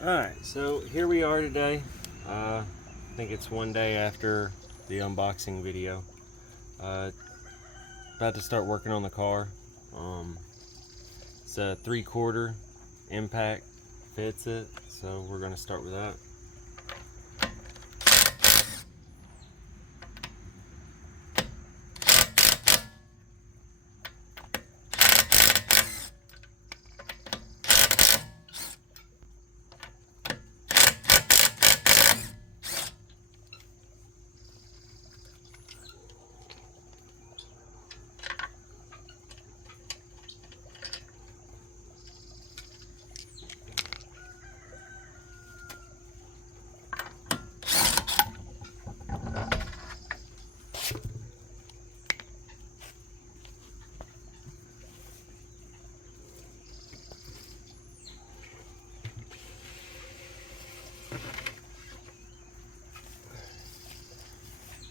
Alright, so here we are today. I think it's one day after the unboxing video. About to start working on the car. It's a 3/4 impact, fits it, so we're going to start with that.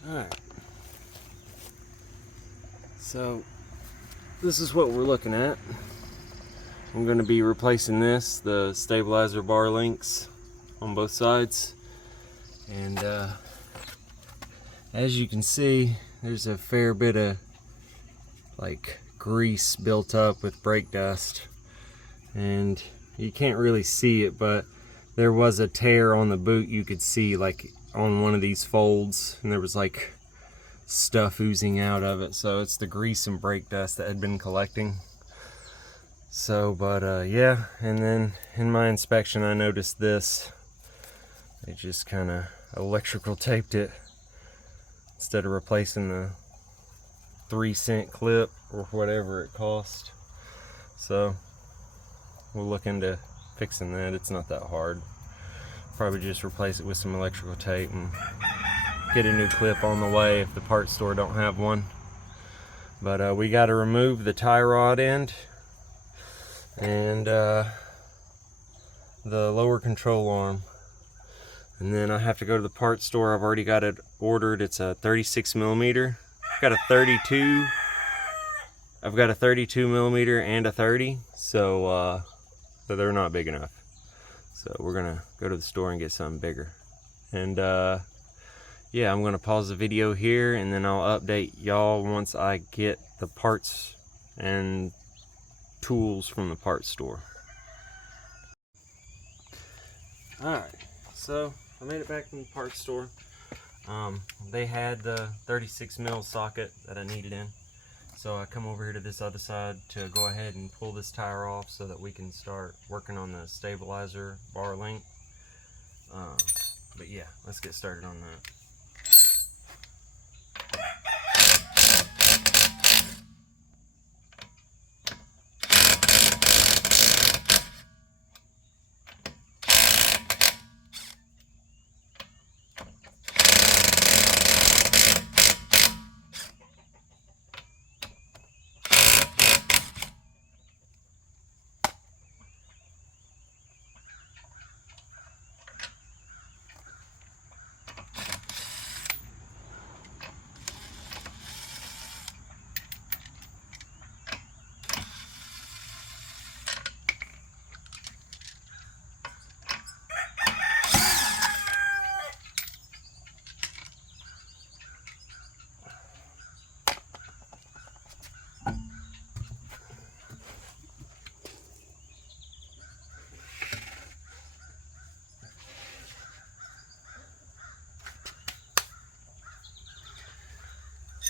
Alright, so this is what we're looking at. I'm going to be replacing the stabilizer bar links on both sides, and as you can see, there's a fair bit of like grease built up with brake dust, and you can't really see it, but there was a tear on the boot. You could see like on one of these folds, and there was like stuff oozing out of it, so it's the grease and brake dust that had been collecting. So yeah, and then in my inspection I noticed this. They just kind of electrical taped it instead of replacing the 3-cent clip or whatever it cost. So we'll look into fixing that. It's not that hard. Probably just replace it with some electrical tape and get a new clip on the way if the parts store don't have one. But we got to remove the tie rod end and the lower control arm, and then I have to go to the parts store. I've already got it ordered. It's a 36 millimeter. I've got a 32 millimeter and a 30, so they're not big enough. So we're gonna go to the store and get something bigger. And yeah, I'm gonna pause the video here, and then I'll update y'all once I get the parts and tools from the parts store. Alright, so I made it back from the parts store. They had the 36 mil socket that I needed in, so I come over here to this other side to go ahead and pull this tire off so that we can start working on the stabilizer bar link. But yeah, let's get started on that.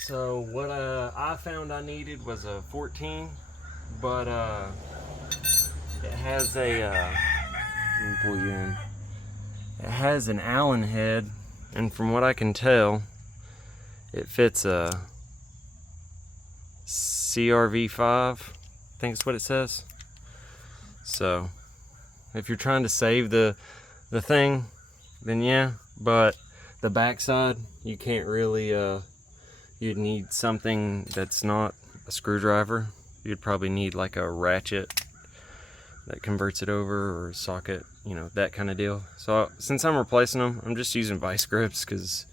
So what I found I needed was a 14, but it has a let me pull you in. It has an Allen head, and from what I can tell, it fits a CRV5. I think it's what it says. So if you're trying to save the thing, then yeah, but the backside you can't really you'd need something that's not a screwdriver. You'd probably need like a ratchet that converts it over, or a socket, you know, that kind of deal. So since I'm replacing them, I'm just using vice grips because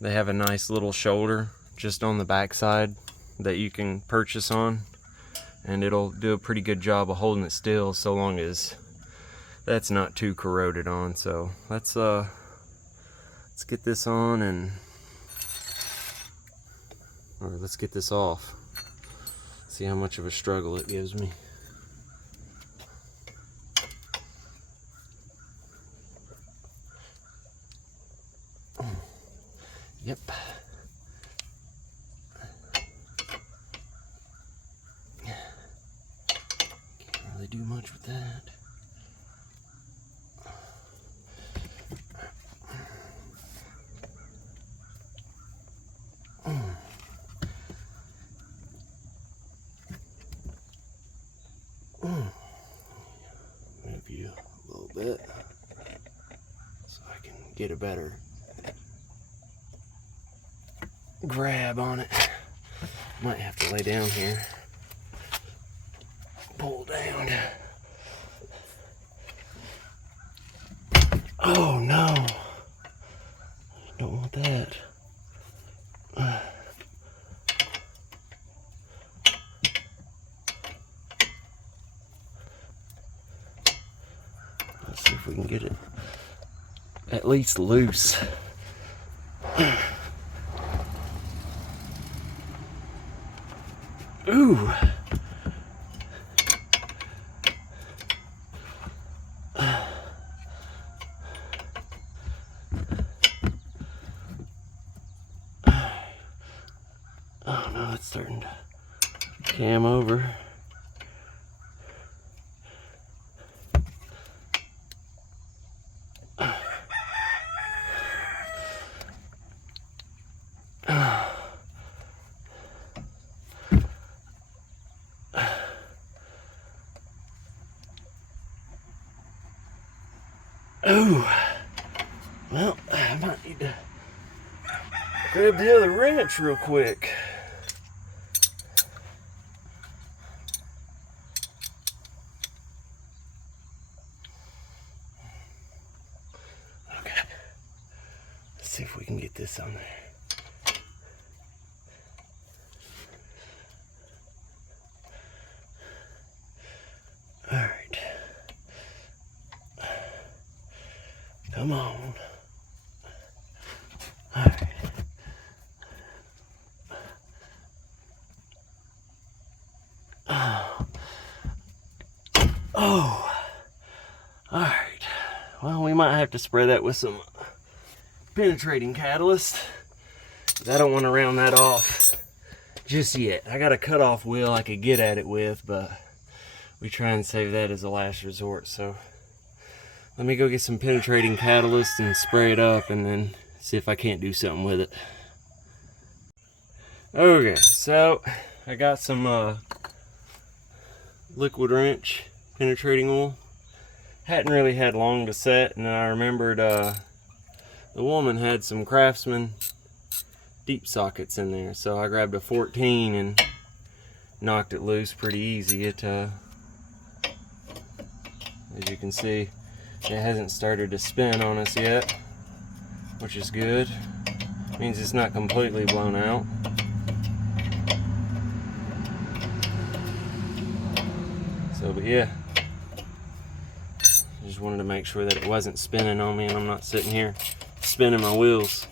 they have a nice little shoulder just on the back side that you can purchase on, and it'll do a pretty good job of holding it still so long as that's not too corroded on. So let's get this on or let's get this off. See how much of a struggle it gives me. Yep. Can't really do much with that. Move you a little bit so I can get a better grab on it. Might have to lay down here. Pull down. Oh no! Don't want that. Let's see if we can get it at least loose. Ooh. Oh no, it's starting to cam over. Oh, well, I might need to grab the other wrench real quick. Okay, let's see if we can get this on there. All right. Come on. All right. Oh. All right. Well, we might have to spray that with some penetrating catalyst. I don't want to round that off just yet. I got a cutoff wheel I could get at it with, but we try and save that as a last resort. So let me go get some penetrating catalyst and spray it up and then see if I can't do something with it. Okay, so I got some liquid wrench penetrating oil. Hadn't really had long to set, and I remembered the woman had some Craftsman deep sockets in there. So I grabbed a 14 and knocked it loose pretty easy. It, as you can see, it hasn't started to spin on us yet, which is good. Means it's not completely blown out. So, but yeah, just wanted to make sure that it wasn't spinning on me and I'm not sitting here spinning my wheels.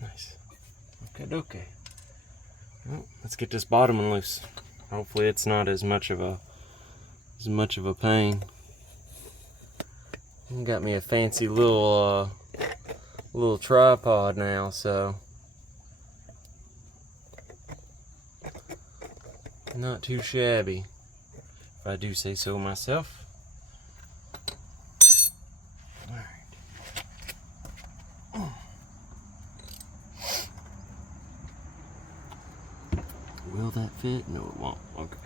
Nice. Okay. Well, let's get this bottom one loose. Hopefully it's not as much of a pain. Got me a fancy little tripod now, so not too shabby, if I do say so myself. Will that fit? No, it won't. Okay.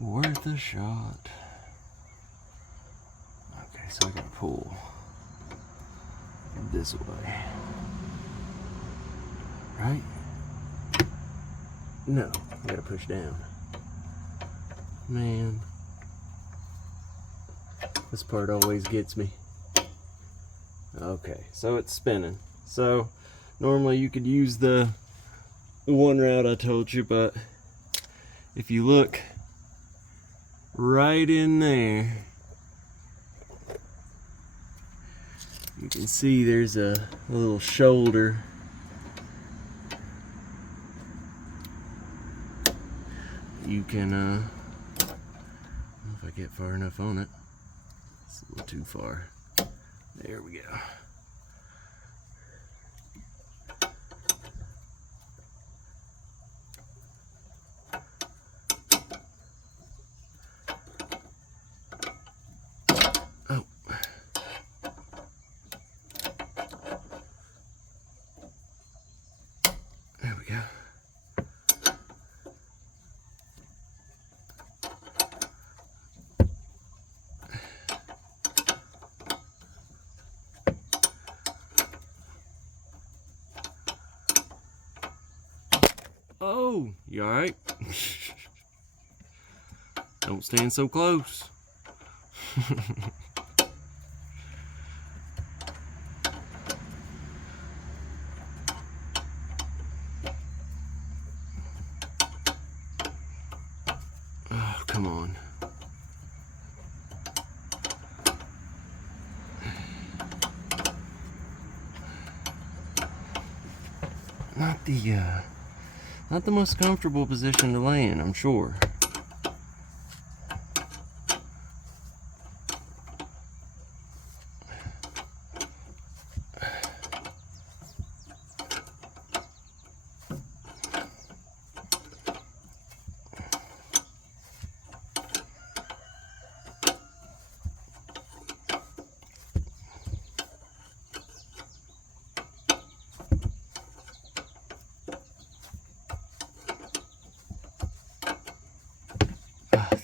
Worth a shot. Okay, so I gotta pull this way. right? No, I gotta push down. Man, this part always gets me. Okay, so it's spinning. So normally you could use the one route I told you, but if you look right in there, you can see there's a little shoulder. You can, I don't know if I get far enough on it. It's a little too far. There we go. Oh. There we go. Oh, you alright? Don't stand so close. Oh, come on. Not the most comfortable position to lay in, I'm sure.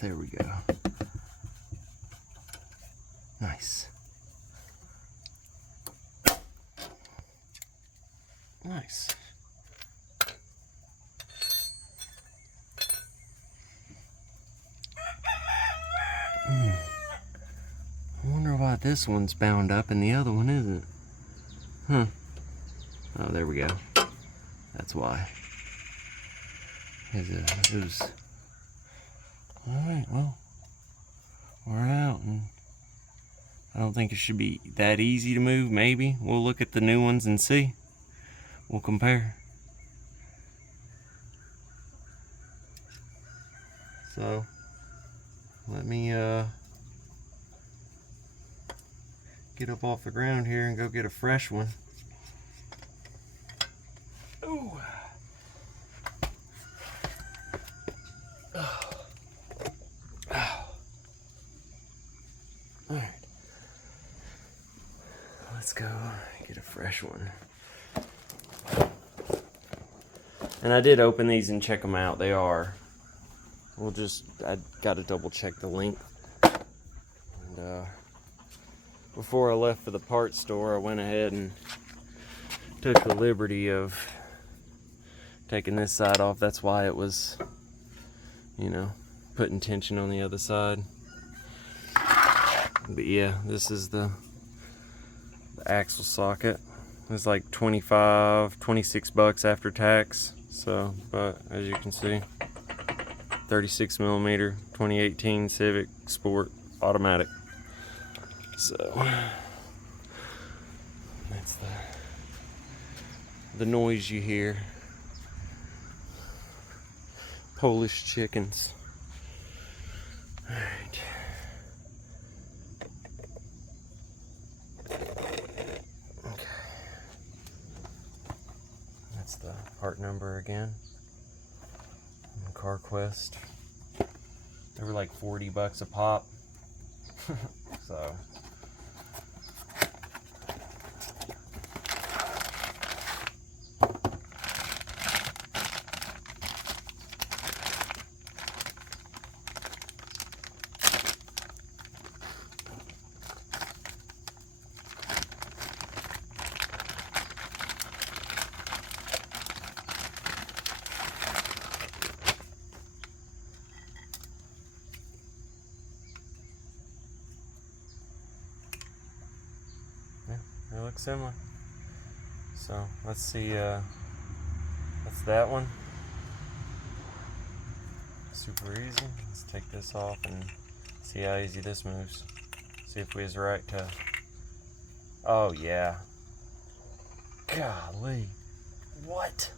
There we go. Nice. Nice. I wonder why this one's bound up and the other one isn't. Huh. Oh, there we go. That's why. It was... Alright, well, we're out, and I don't think it should be that easy to move. Maybe we'll look at the new ones and see. We'll compare. So let me get up off the ground here and go get a fresh one. Ooh. Alright, let's go get a fresh one. And I did open these and check them out. They are. I got to double check the length. And before I left for the parts store, I went ahead and took the liberty of taking this side off. That's why it was, you know, putting tension on the other side. But yeah, this is the axle socket. It's like 26 bucks after tax. So, but as you can see, 36 millimeter 2018 Civic Sport automatic. So that's the noise you hear. Polish chickens. All right. The part number again. CarQuest. They were like 40 bucks a pop. So looks similar. So let's see, that's that one. Super easy. Let's take this off and see how easy this moves. See if we was right to, oh yeah. Golly, what?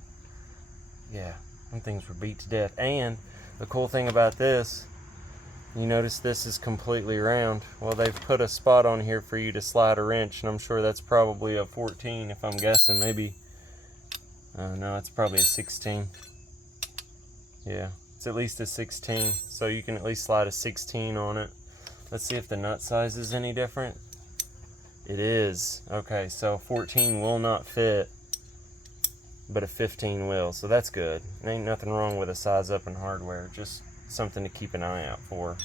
Yeah, them things were beat to death. And the cool thing about this, you notice this is completely round. Well, they've put a spot on here for you to slide a wrench, and I'm sure that's probably a 14 if I'm guessing. Maybe, no, it's probably a 16. Yeah, it's at least a 16, so you can at least slide a 16 on it. Let's see if the nut size is any different. It is. Okay, so 14 will not fit, but a 15 will, so that's good. There ain't nothing wrong with a size up in hardware, just something to keep an eye out for.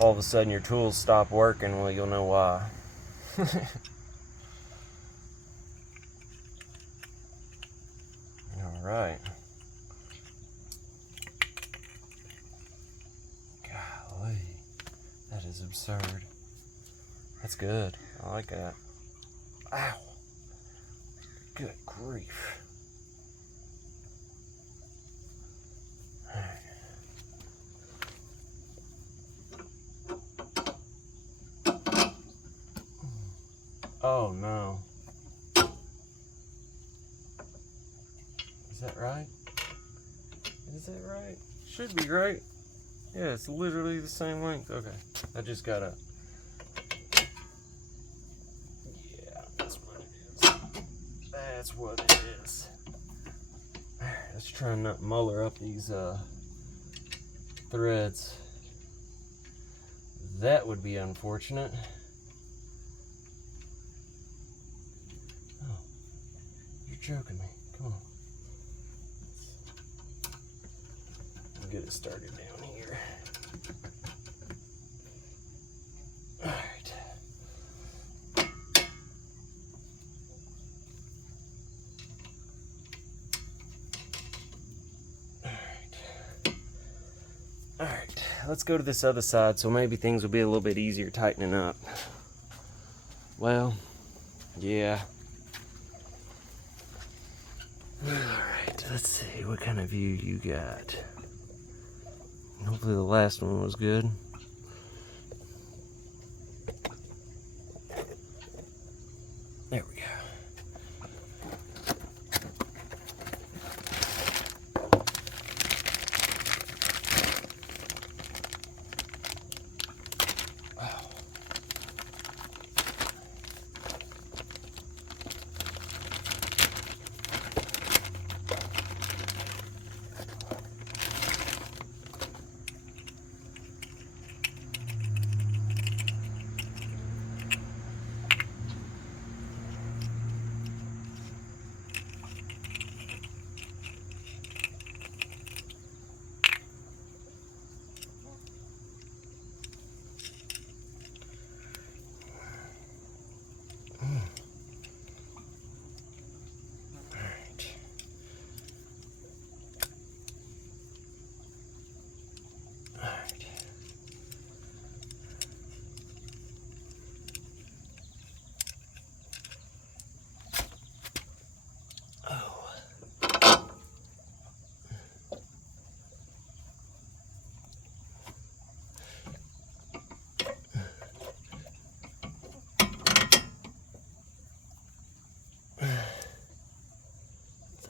All of a sudden your tools stop working, well, you'll know why. All right. Golly, that is absurd. That's good. I like that. Ow. Good grief. Oh no. Is that right? Is that right? Should be right. Yeah, it's literally the same length. Okay. I just gotta. Yeah, that's what it is. That's what it is. Alright, let's try and not muller up these threads. That would be unfortunate. Oh, you're joking me. Come on. Let's get it started down here. Alright. Alright, let's go to this other side so maybe things will be a little bit easier tightening up. Well, yeah. Alright, let's see what kind of view you got. Hopefully the last one was good. There we go.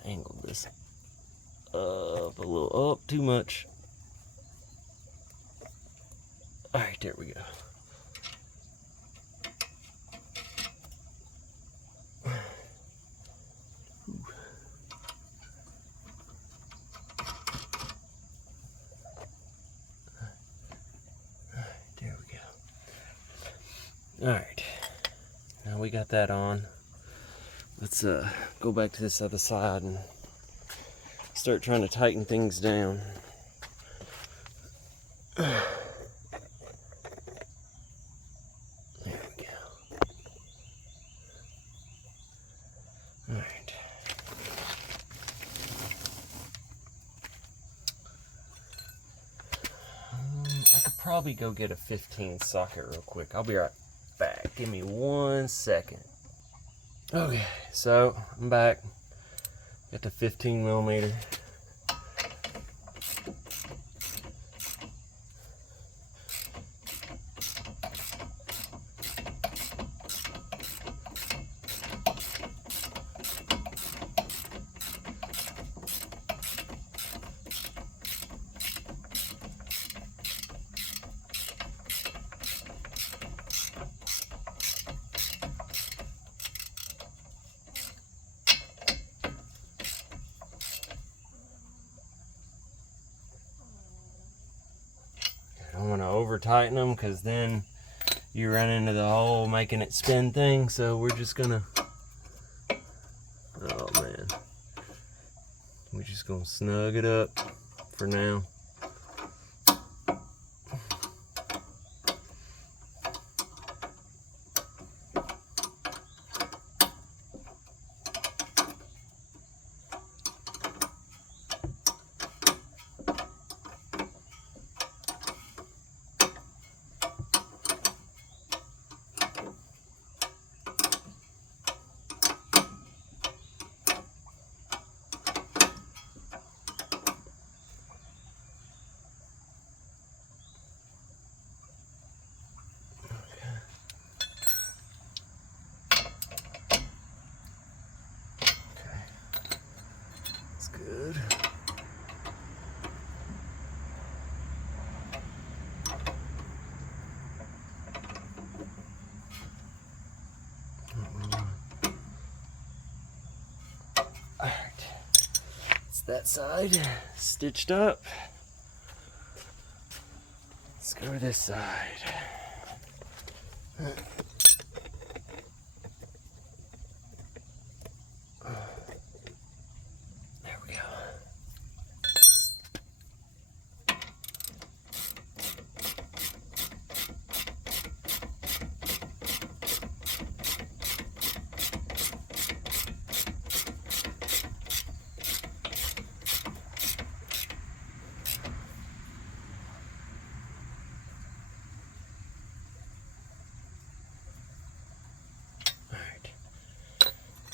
Angled this up a little, up too much. All right, there we go. There we go. All right, now we got that on. Let's go back to this other side and start trying to tighten things down. There we go. All right. I could probably go get a 15 socket real quick. I'll be right back. Give me 1 second. Okay, so I'm back at the 15 millimeter. I don't want to over tighten them because then you run into the whole making it spin thing. So we're just gonna, oh man, we're just gonna snug it up for now. Good. All right, it's that side stitched up. Let's go to this side. There we go.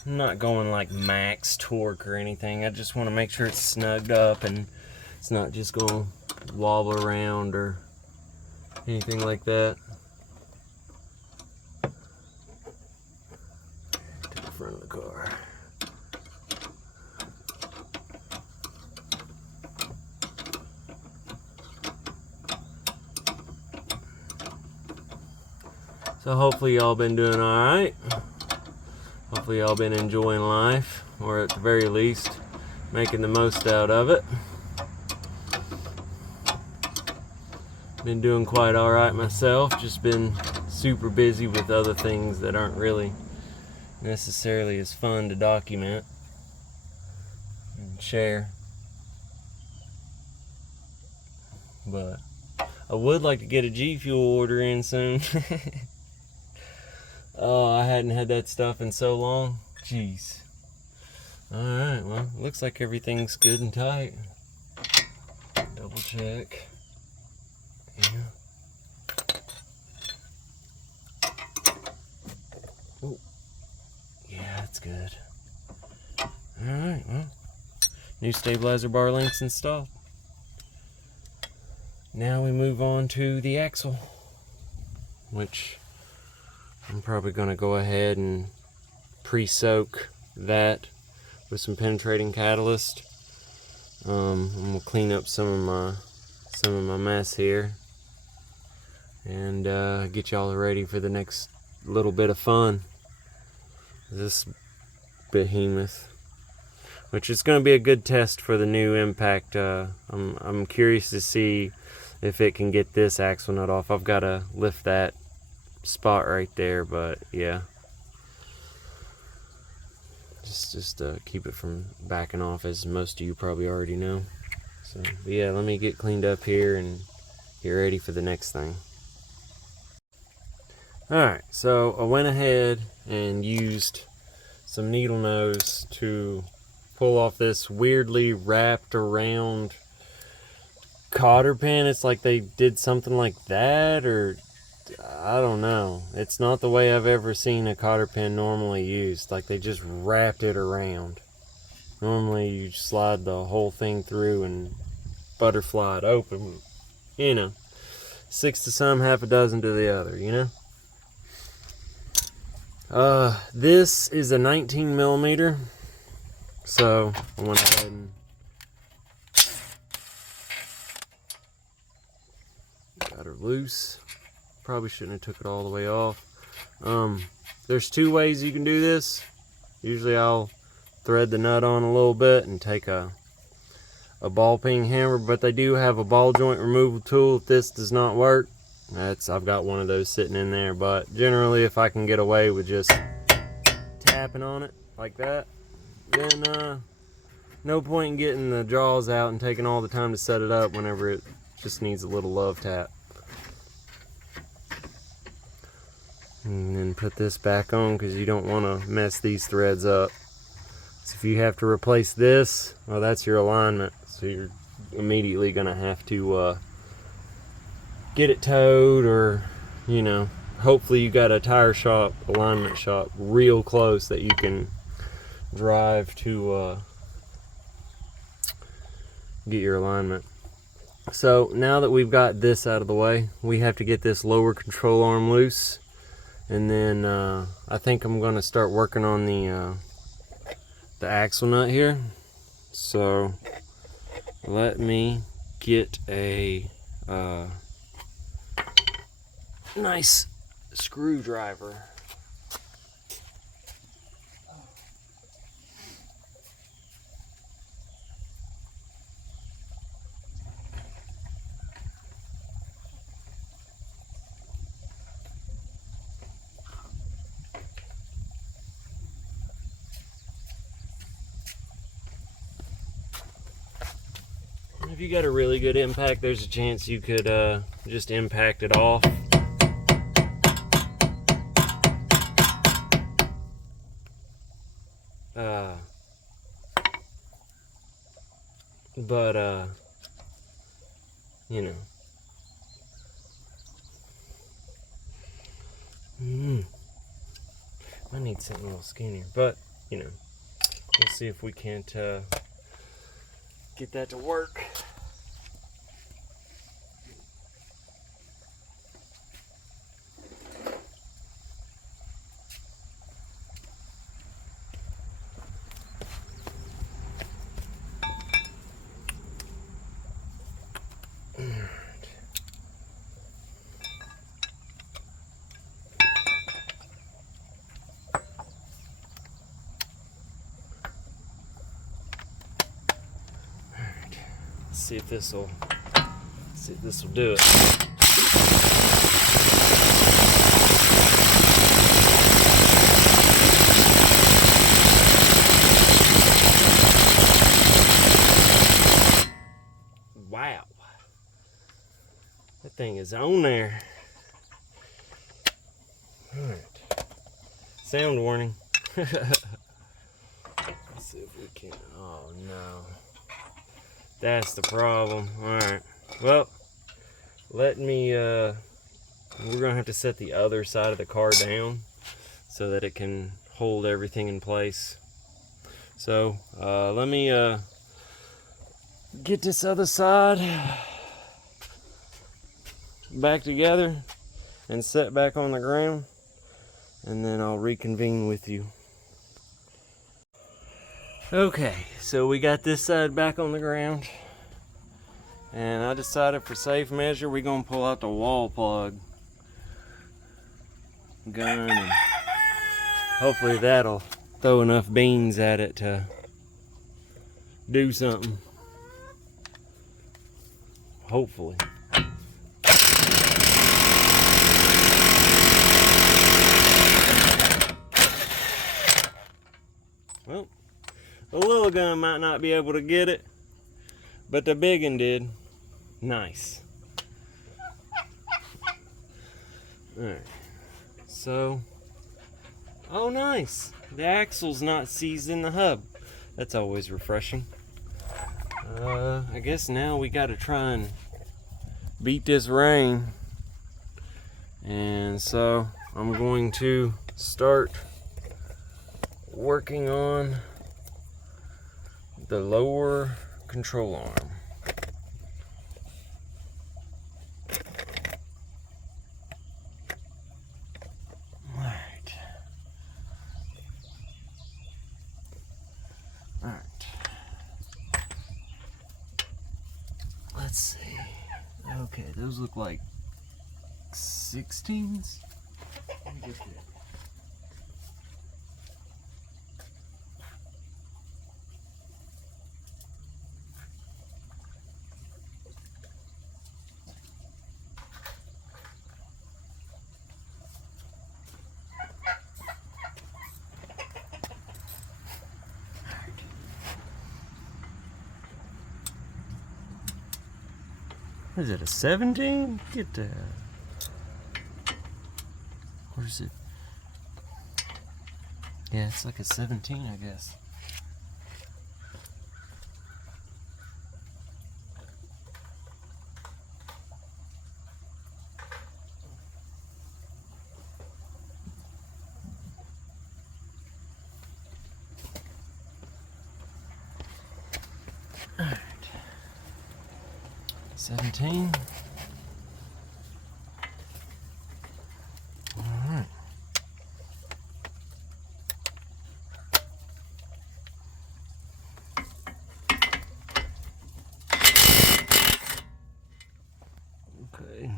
I'm not going like max torque or anything. I just want to make sure it's snugged up and it's not just going to wobble around or anything like that. To the front of the car. So hopefully y'all been doing all right. Hopefully y'all been enjoying life, or at the very least, making the most out of it. Been doing quite all right myself, just been super busy with other things that aren't really necessarily as fun to document and share. But I would like to get a G Fuel order in soon. Oh, I hadn't had that stuff in so long. Jeez. Alright, well, looks like everything's good and tight. Double check. Yeah. Oh. Yeah, that's good. Alright, well. New stabilizer bar links installed. Now we move on to the axle, which I'm probably going to go ahead and pre-soak that with some penetrating catalyst. And we'll clean up some of my mess here and get y'all ready for the next little bit of fun. This behemoth, which is going to be a good test for the new impact. I'm curious to see if it can get this axle nut off. I've got to lift that spot right there, but yeah, just keep it from backing off, as most of you probably already know. So yeah, let me get cleaned up here and get ready for the next thing. Alright, so I went ahead and used some needle nose to pull off this weirdly wrapped around cotter pin. It's like they did something like that, or I don't know. It's not the way I've ever seen a cotter pin normally used. Like they just wrapped it around. Normally you slide the whole thing through and butterfly it open. You know, 6 to some, half a dozen to the other, you know? This is a 19 millimeter. So I went ahead and got her loose. Probably shouldn't have took it all the way off. There's 2 ways you can do this. Usually I'll thread the nut on a little bit and take a ball peen hammer, but they do have a ball joint removal tool if this does not work. I've got one of those sitting in there, but generally if I can get away with just tapping on it like that, then no point in getting the jaws out and taking all the time to set it up whenever it just needs a little love tap. And then put this back on because you don't want to mess these threads up. So if you have to replace this, well, that's your alignment. So you're immediately going to have to get it towed, or, you know, hopefully you got a tire shop, alignment shop real close that you can drive to get your alignment. So now that we've got this out of the way, we have to get this lower control arm loose. And then I think I'm going to start working on the axle nut here. So let me get a nice screwdriver. If you got a really good impact, there's a chance you could just impact it off. But you know. I need something a little skinnier, but you know, we'll see if we can't get that to work. See if this will do it. Wow, that thing is on there. All right, sound warning. Let's see if we can. Oh no. That's the problem. Alright. Well, let me, we're going to have to set the other side of the car down so that it can hold everything in place. So, let me get this other side back together and set back on the ground, and then I'll reconvene with you. Okay, so we got this side back on the ground, and I decided for safe measure we're gonna pull out the wall plug gun, and hopefully that'll throw enough beans at it to do something. Hopefully. Well, the little gun might not be able to get it, but the big one did. Nice. Alright. So, oh nice. The axle's not seized in the hub. That's always refreshing. I guess now we gotta try and beat this rain And so I'm going to start working on the lower control arm. Alright. Let's see. Okay, those look like 16s. Let me get that. Is it a 17? Get that. What is it? Yeah, it's like a 17, I guess. All right. 17. All right. Okay.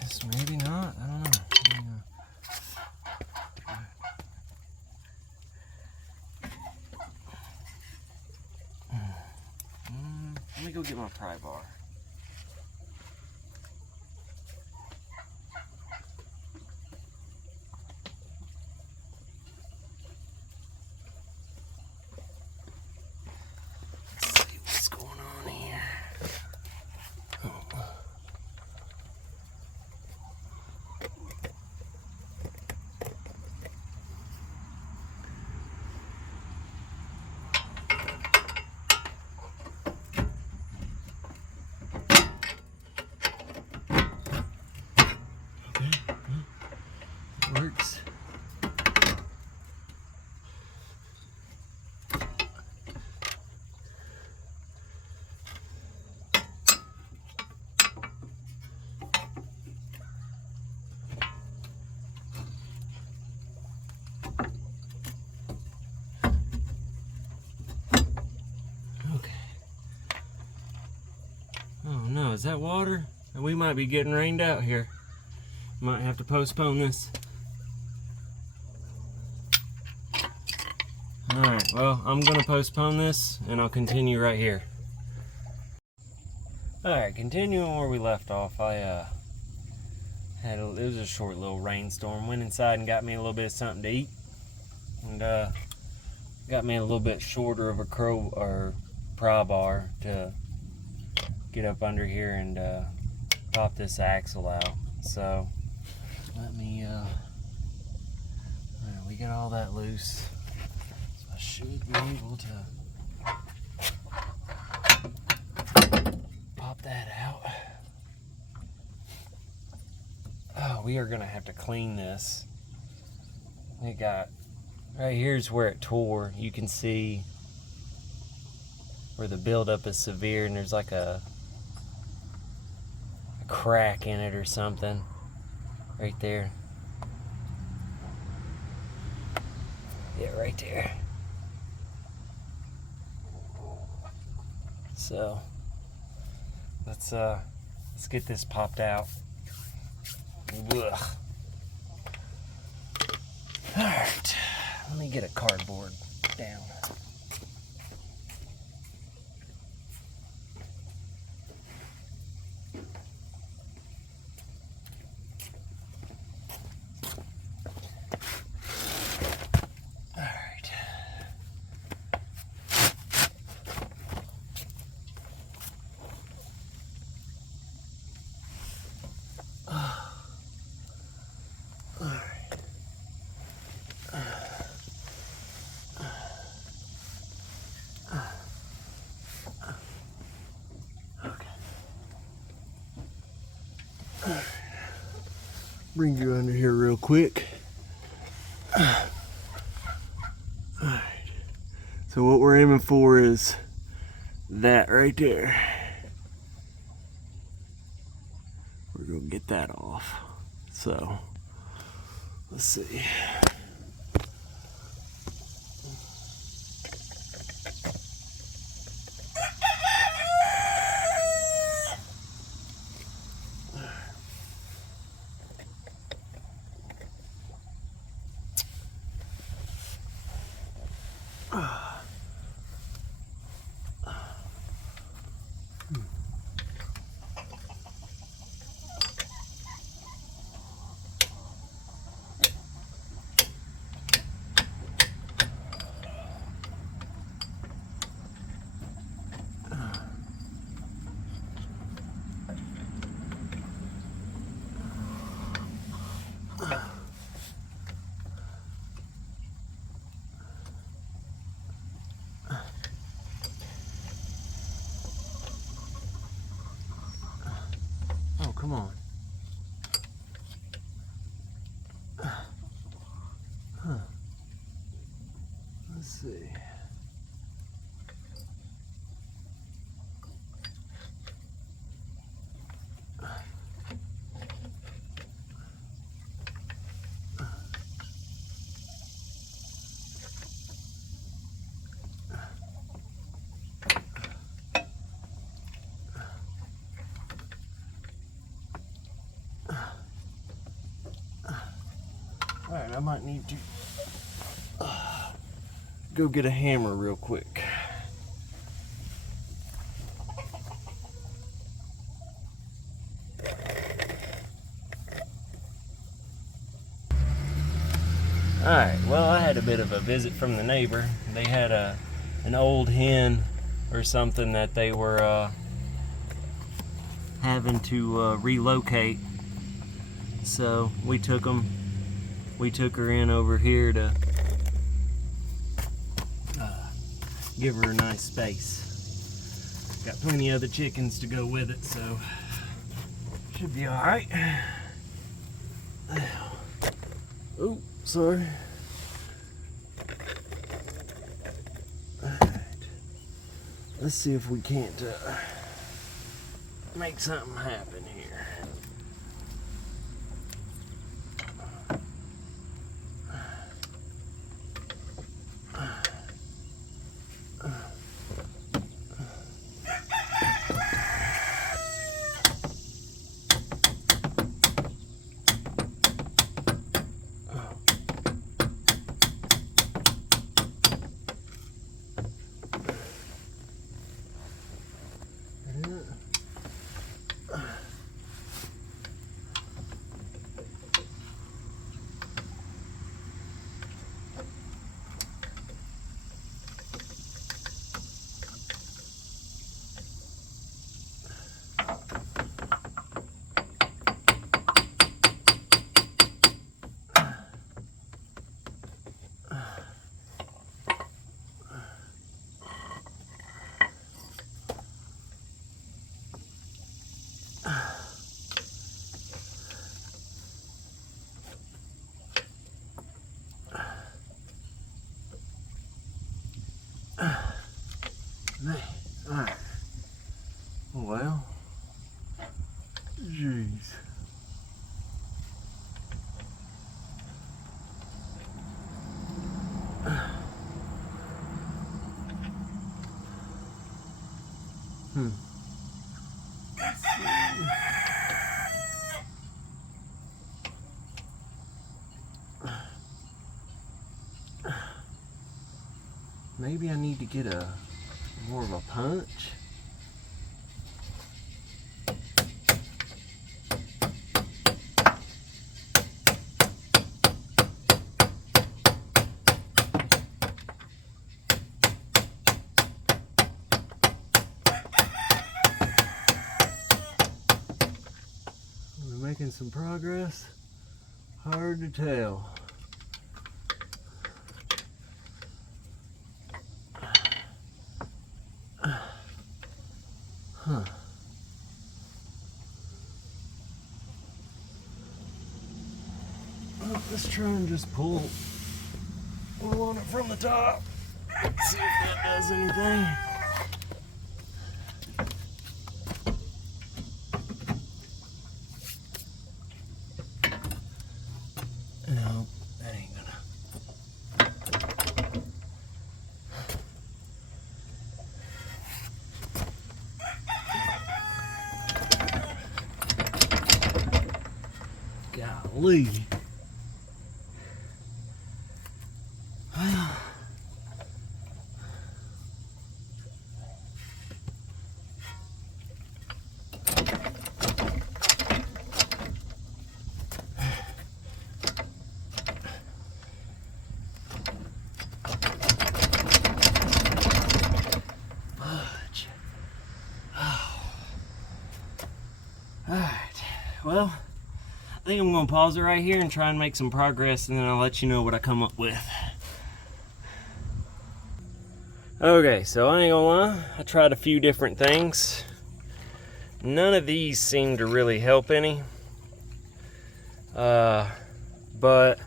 Guess maybe not. I don't know. Let me go get my pry bar. Let's see what's going on here. Works. Okay. Oh no, is that water? We might be getting rained out here. Might have to postpone this. Alright, well, I'm going to postpone this and I'll continue right here. Alright, continuing where we left off, it was a short little rainstorm. Went inside and got me a little bit of something to eat. And got me a little bit shorter of a pry bar to get up under here and pop this axle out. So, let me, we got all that loose. I should be able to pop that out. Oh, we are gonna have to clean this. It got, right here's where it tore. You can see where the buildup is severe and there's like a crack in it or something right there. Yeah, right there. So let's get this popped out. Ugh. All right, let me get a cardboard down. Bring you under here real quick. Alright. So what we're aiming for is that right there. We're gonna get that off. So let's see. Oh, come on. Huh. Let's see. Alright, I might need to go get a hammer real quick. Alright, well, I had a bit of a visit from the neighbor. They had an old hen or something that they were having to relocate. So we took her in over here to give her a nice space. Got plenty of other chickens to go with it, so should be alright. Oh, sorry. Alright. Let's see if we can't make something happen here. Alright. Well, jeez. Maybe I need to get more of a punch. We're making some progress. Hard to tell. Huh. Let's try and just pull on it from the top. See if that does anything. No, that ain't gonna. Golly. Alright, well, I think I'm going to pause it right here and try and make some progress, and then I'll let you know what I come up with. Okay, so I ain't gonna lie, I tried a few different things. None of these seem to really help any. But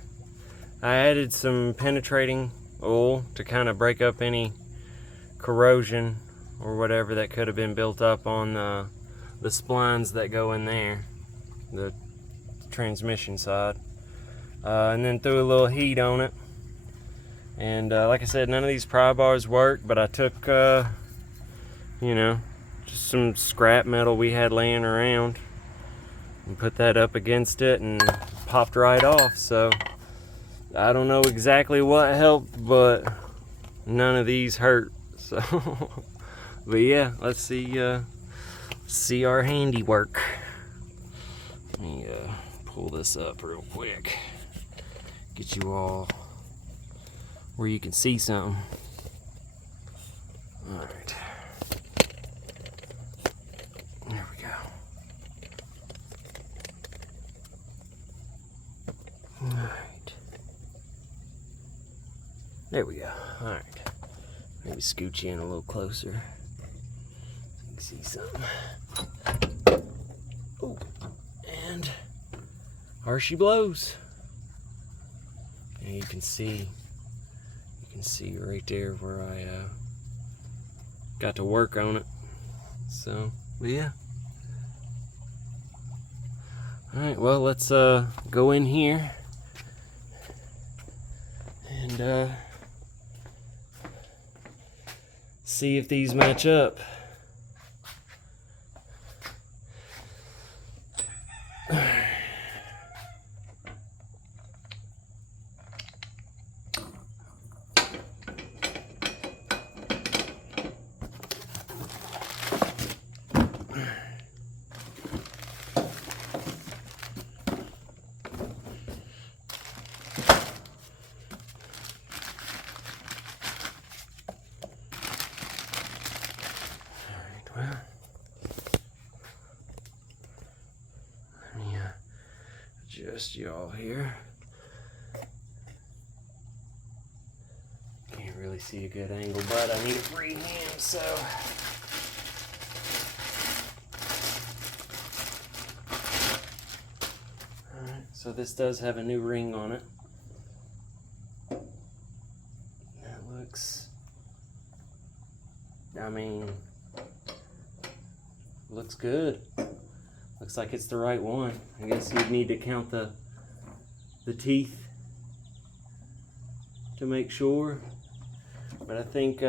I added some penetrating oil to kind of break up any corrosion or whatever that could have been built up on the splines that go in there, the transmission side, and then threw a little heat on it. And like I said, none of these pry bars work, but I took you know, just some scrap metal we had laying around and put that up against it, and popped right off. So I don't know exactly what helped, but none of these hurt. So but yeah, let's see our handiwork. Let me pull this up real quick, get you all where you can see something. All right, there we go. All right, there we go. All right, maybe scoot you in a little closer so you can see something. Oh, and there she blows. And you can see right there where I got to work on it. So, but yeah. All right, well, let's go in here and see if these match up. Well, let me adjust y'all here. Can't really see a good angle, but I need a free hand, so. Alright, so this does have a new ring on it. That looks, I mean, looks good. Looks like it's the right one. I guess you'd need to count the teeth to make sure. But I think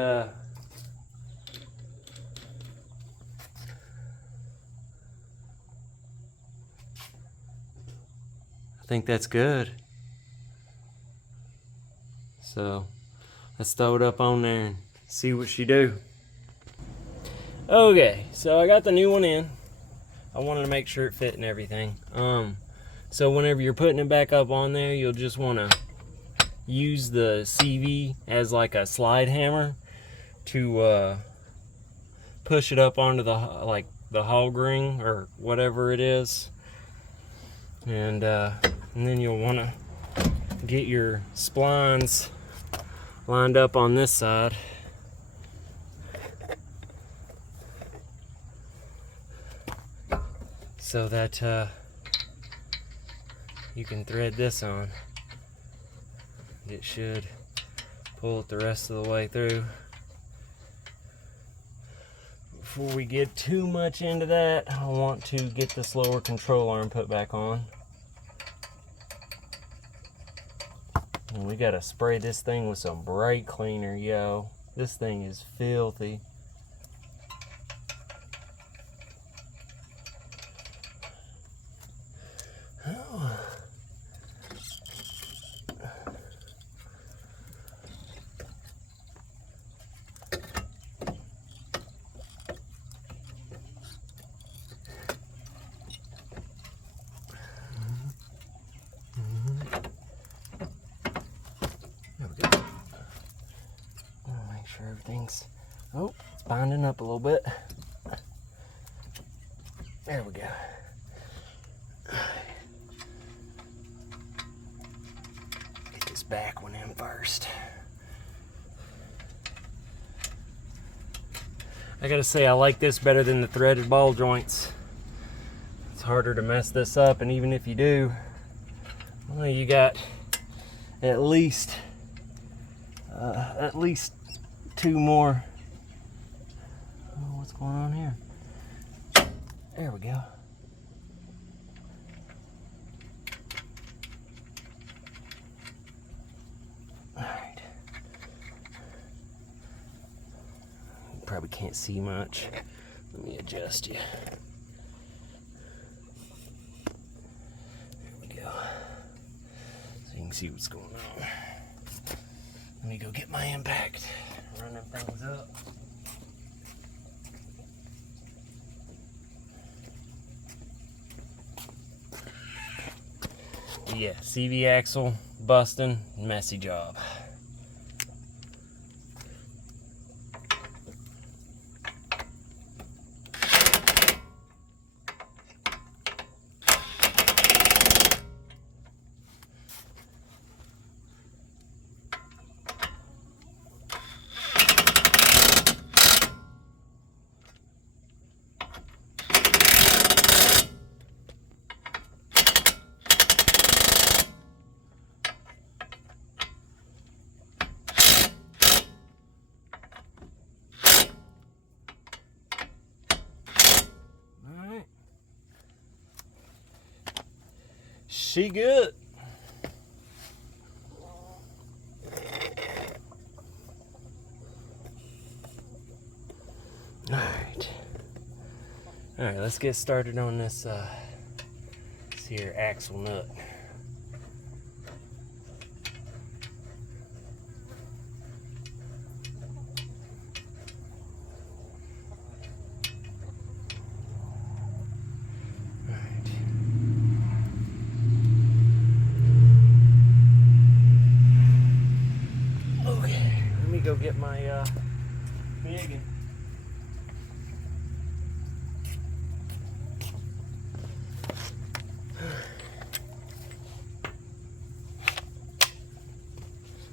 that's good. So let's throw it up on there and see what she do. Okay, so I got the new one in. I wanted to make sure it fit and everything. So whenever you're putting it back up on there, you'll just want to use the CV as like a slide hammer to push it up onto the hog ring or whatever it is, and then you'll want to get your splines lined up on this side. So that you can thread this on. It should pull it the rest of the way through. Before we get too much into that, I want to get this lower control arm put back on. And we gotta spray this thing with some brake cleaner, yo. This thing is filthy. Oh. There we go. I'll make sure everything's, oh, it's binding up a little bit. There we go. Get this back one in first. I gotta say, I like this better than the threaded ball joints. It's harder to mess this up, and even if you do, well, you got at least two more. Oh, what's going on here? There we go. All right. You probably can't see much. Let me adjust you. There we go. So you can see what's going on. Let me go get my impact. Run them things up. Yeah, CV axle busting, messy job. She good. All right, let's get started on this here axle nut. Go get my biggin.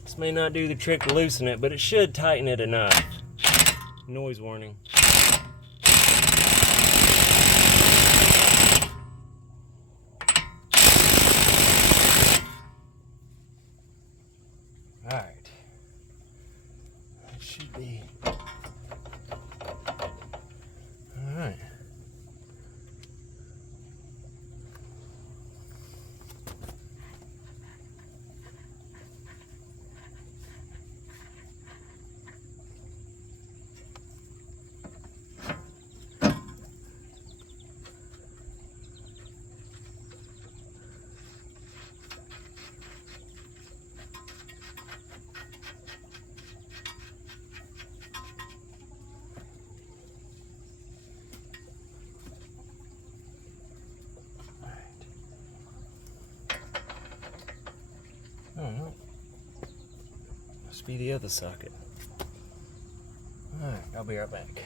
This may not do the trick to loosen it, but it should tighten it enough. Noise warning. All right. Should be. All right. Oh no. Must be the other socket. Alright, I'll be right back.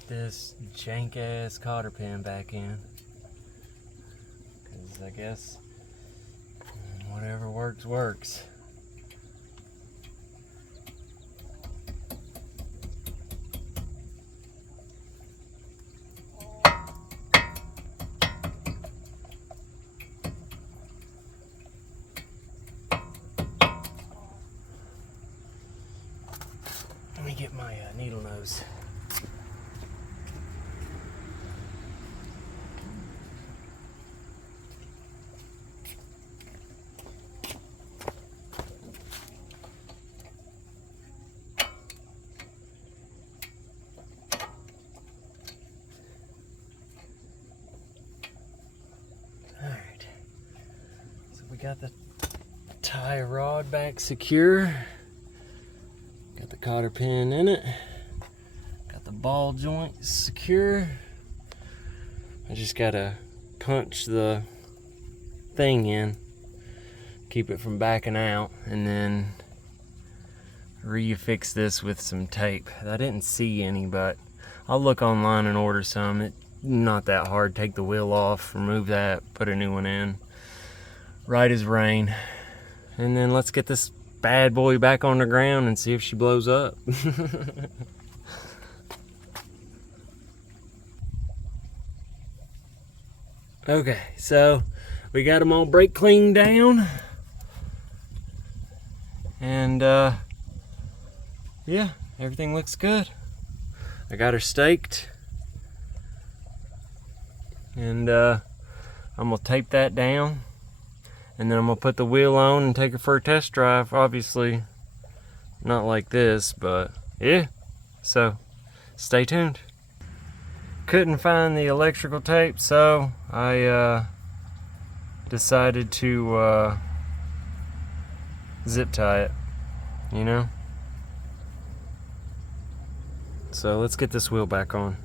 got this jank ass cotter pin back in, because I guess whatever works works. Let me get my needle nose. Alright, so we got the tie rod back secure. Got the cotter pin in it. Got the ball joint secure. I just gotta punch the thing in, keep it from backing out, and then re-affix this with some tape. I didn't see any, but I'll look online and order some. It's not that hard. Take the wheel off, remove that, put a new one in. Right as rain. And then let's get this bad boy back on the ground and see if she blows up. Okay, so we got them all brake cleaned down, and yeah, everything looks good. I got her staked, and I'm gonna tape that down, and then I'm gonna put the wheel on and take her for a test drive. Obviously not like this, but yeah, so stay tuned. Couldn't find the electrical tape, so I decided to zip tie it, you know? So let's get this wheel back on.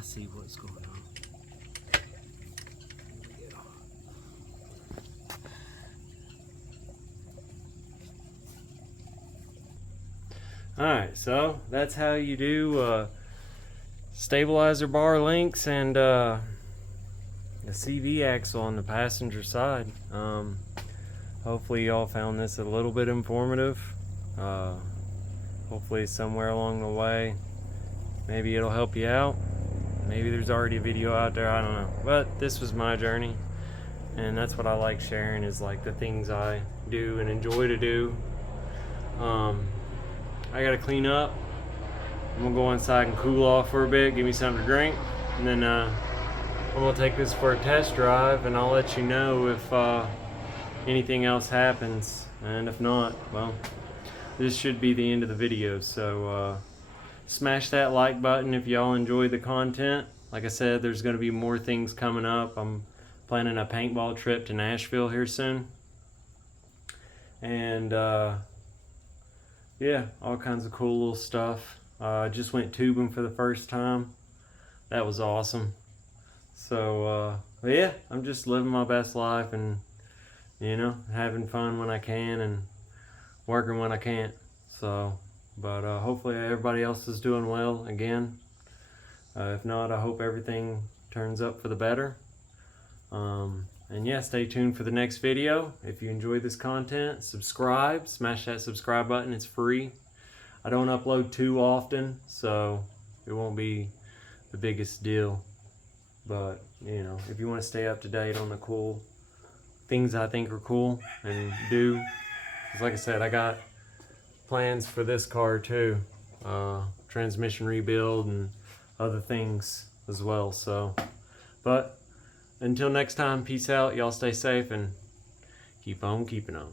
See what's going on. Alright, so that's how you do stabilizer bar links and the CV axle on the passenger side. Hopefully y'all found this a little bit informative. Hopefully somewhere along the way maybe it'll help you out. Maybe there's already a video out there, I don't know. But this was my journey, and that's what I like sharing, is like the things I do and enjoy to do. I gotta clean up. I'm gonna go inside and cool off for a bit, give me something to drink, and then I'm gonna take this for a test drive, and I'll let you know if anything else happens. And if not, well, this should be the end of the video. So smash that like button if y'all enjoy the content. Like I said, there's going to be more things coming up. I'm planning a paintball trip to Nashville here soon. And yeah, all kinds of cool little stuff. Just went tubing for the first time. That was awesome. So but yeah, I'm just living my best life, and you know, having fun when I can and working when I can't. So but hopefully everybody else is doing well again. If not, I hope everything turns up for the better. And yeah, stay tuned for the next video. If you enjoyed this content, subscribe, smash that subscribe button, it's free. I don't upload too often, so it won't be the biggest deal. But you know, if you want to stay up to date on the cool things I think are cool and do, because like I said, I got plans for this car too, transmission rebuild and other things as well. So but until next time, peace out, y'all stay safe and keep on keeping on.